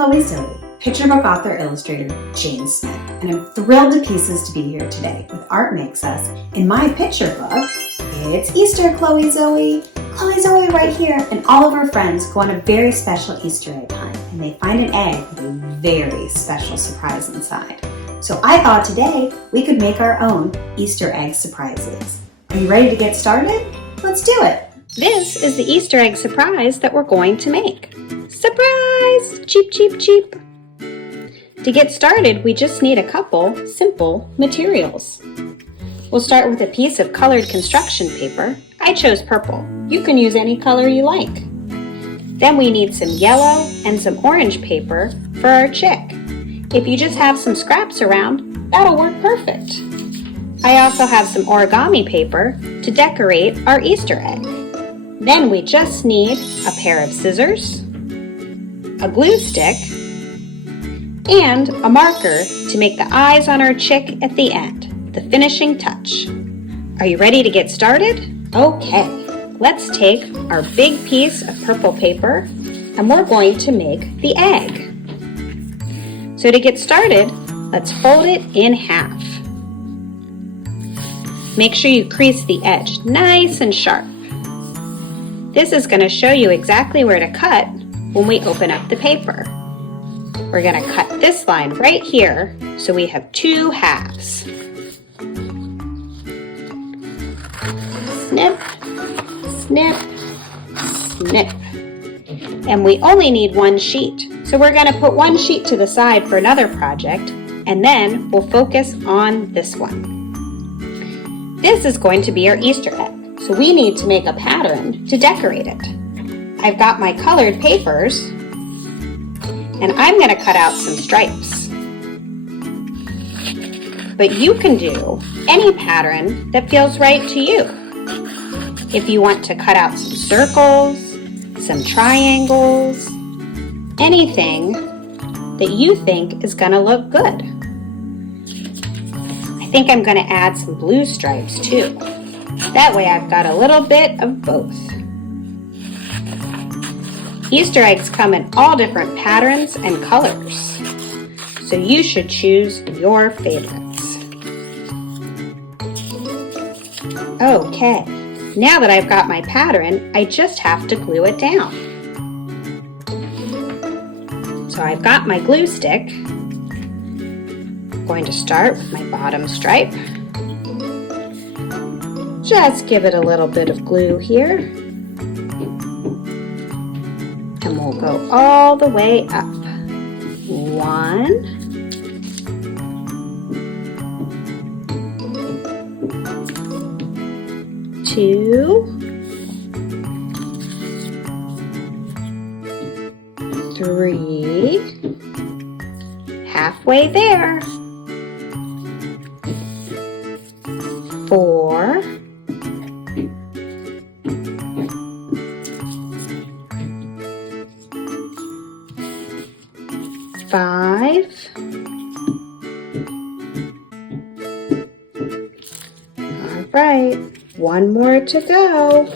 Chloe Zoe, picture book author illustrator Jane Smith, and I'm thrilled to pieces to be here today with Art Makes Us. In my picture book, it's Easter, Chloe Zoe right here, and all of our friends go on a very special Easter egg hunt, and they find an egg with a very special surprise inside. So I thought today we could make our own Easter egg surprises. Are you ready to get started? Let's do it! This is the Easter egg surprise that we're going to make. Surprise! Cheep, cheep, cheep! To get started, we just need a couple simple materials. We'll start with a piece of colored construction paper. I chose purple. You can use any color you like. Then we need some yellow and some orange paper for our chick. If you just have some scraps around, that'll work perfect. I also have some origami paper to decorate our Easter egg. Then we just need a pair of scissors, a glue stick, and a marker to make the eyes on our chick at the end, the finishing touch. Are you ready to get started? Okay, let's take our big piece of purple paper and we're going to make the egg. So to get started, let's fold it in half. Make sure you crease the edge nice and sharp. This is going to show you exactly where to cut when we open up the paper. We're going to cut this line right here so we have two halves. Snip, snip, snip. And we only need one sheet. So we're going to put one sheet to the side for another project, and then we'll focus on this one. This is going to be our Easter egg. So we need to make a pattern to decorate it. I've got my colored papers and I'm going to cut out some stripes. But you can do any pattern that feels right to you. If you want to cut out some circles, some triangles, anything that you think is going to look good. I think I'm going to add some blue stripes too. That way I've got a little bit of both. Easter eggs come in all different patterns and colors, so you should choose your favorites. Okay, now that I've got my pattern, I just have to glue it down. So I've got my glue stick. I'm going to start with my bottom stripe. Just give it a little bit of glue here. And we'll go all the way up. 1, 2, 3, halfway there. 4, 5, all right, one more to go.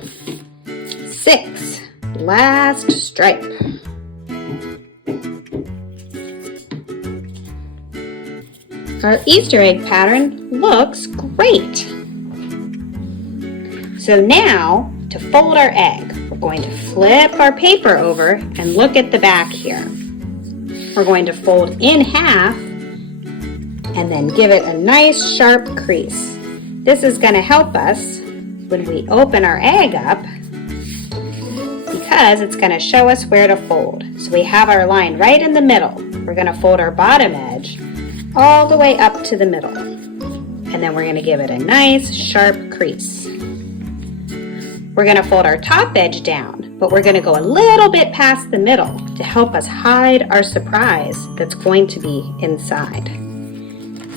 6, last stripe. Our Easter egg pattern looks great. So now, to fold our egg, we're going to flip our paper over and look at the back here. We're going to fold in half and then give it a nice sharp crease. This is going to help us when we open our egg up because it's going to show us where to fold. So we have our line right in the middle. We're going to fold our bottom edge all the way up to the middle. And then we're going to give it a nice sharp crease. We're going to fold our top edge down, but we're going to go a little bit past the middle to help us hide our surprise that's going to be inside.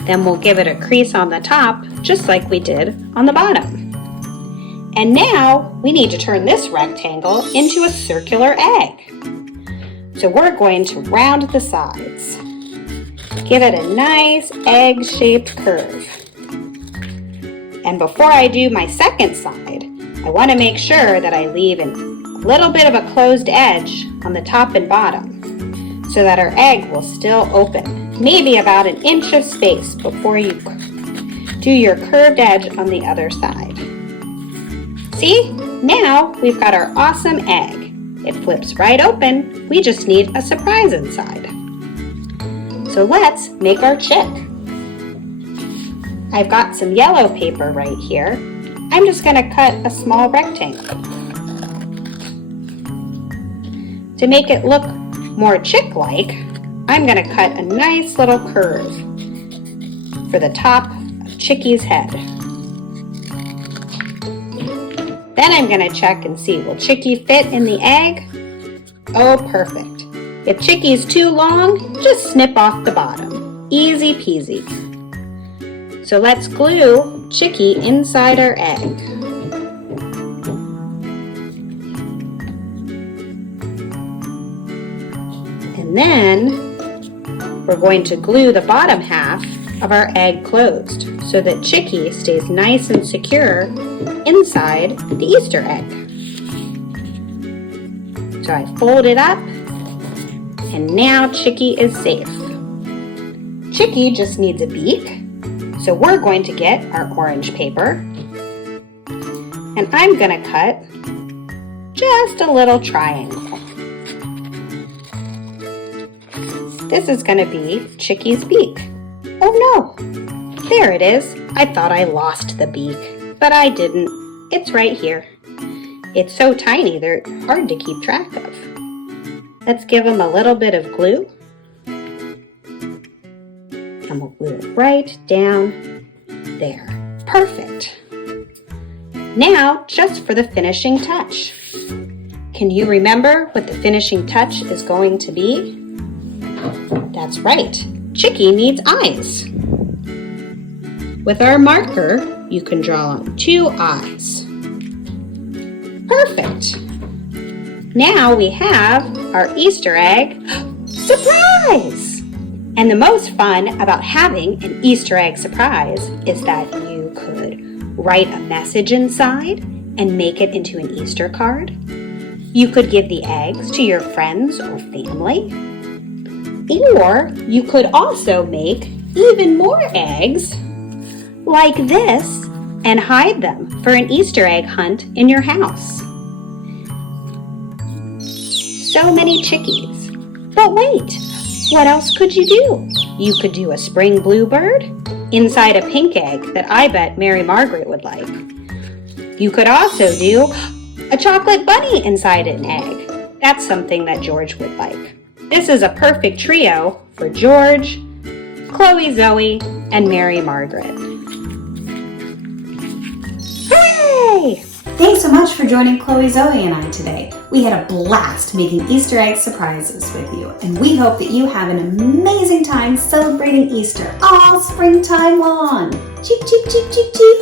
Then we'll give it a crease on the top, just like we did on the bottom. And now we need to turn this rectangle into a circular egg. So we're going to round the sides. Give it a nice egg-shaped curve. And before I do my second side, I want to make sure that I leave a little bit of a closed edge on the top and bottom. so that our egg will still open, maybe about 1 inch of space before you do your curved edge on the other side. See? Now we've got our awesome egg. It flips right open. We just need a surprise inside. So let's make our chick. I've got some yellow paper right here. I'm just going to cut a small rectangle. To make it look more chick-like, I'm going to cut a nice little curve for the top of Chickie's head. Then I'm going to check and see, will Chickie fit in the egg? Oh, perfect. If Chickie's too long, just snip off the bottom. Easy peasy. So let's glue Chickie inside our egg. And then we're going to glue the bottom half of our egg closed so that Chickie stays nice and secure inside the Easter egg. So I fold it up, and now Chickie is safe. Chickie just needs a beak, so we're going to get our orange paper, and I'm going to cut just a little triangle. This is going to be Chickie's beak. Oh no! There it is. I thought I lost the beak, but I didn't. It's right here. It's so tiny, they're hard to keep track of. Let's give them a little bit of glue. And we'll glue it right down there. Perfect. Now, just for the finishing touch. Can you remember what the finishing touch is going to be? That's right. Chickie needs eyes. With our marker, you can draw on 2 eyes. Perfect. Now we have our Easter egg surprise! And the most fun about having an Easter egg surprise is that you could write a message inside and make it into an Easter card. You could give the eggs to your friends or family. Or you could also make even more eggs like this and hide them for an Easter egg hunt in your house. So many chickies. But wait, what else could you do? You could do a spring bluebird inside a pink egg that I bet Mary Margaret would like. You could also do a chocolate bunny inside an egg. That's something that George would like. This is a perfect trio for George, Chloe Zoe, and Mary Margaret. Hooray! Thanks so much for joining Chloe, Zoe, and I today. We had a blast making Easter egg surprises with you, and we hope that you have an amazing time celebrating Easter all springtime long. Cheep, cheep, cheep, cheep, cheep.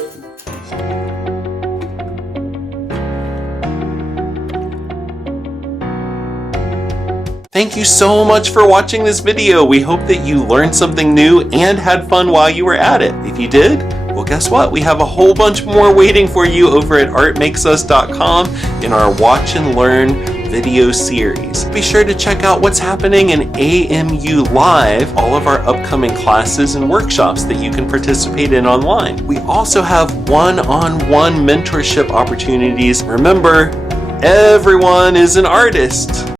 Thank you so much for watching this video. We hope that you learned something new and had fun while you were at it. If you did, well, guess what? We have a whole bunch more waiting for you over at artmakesus.com in our Watch and Learn video series. Be sure to check out what's happening in AMU Live, all of our upcoming classes and workshops that you can participate in online. We also have one-on-one mentorship opportunities. Remember, everyone is an artist.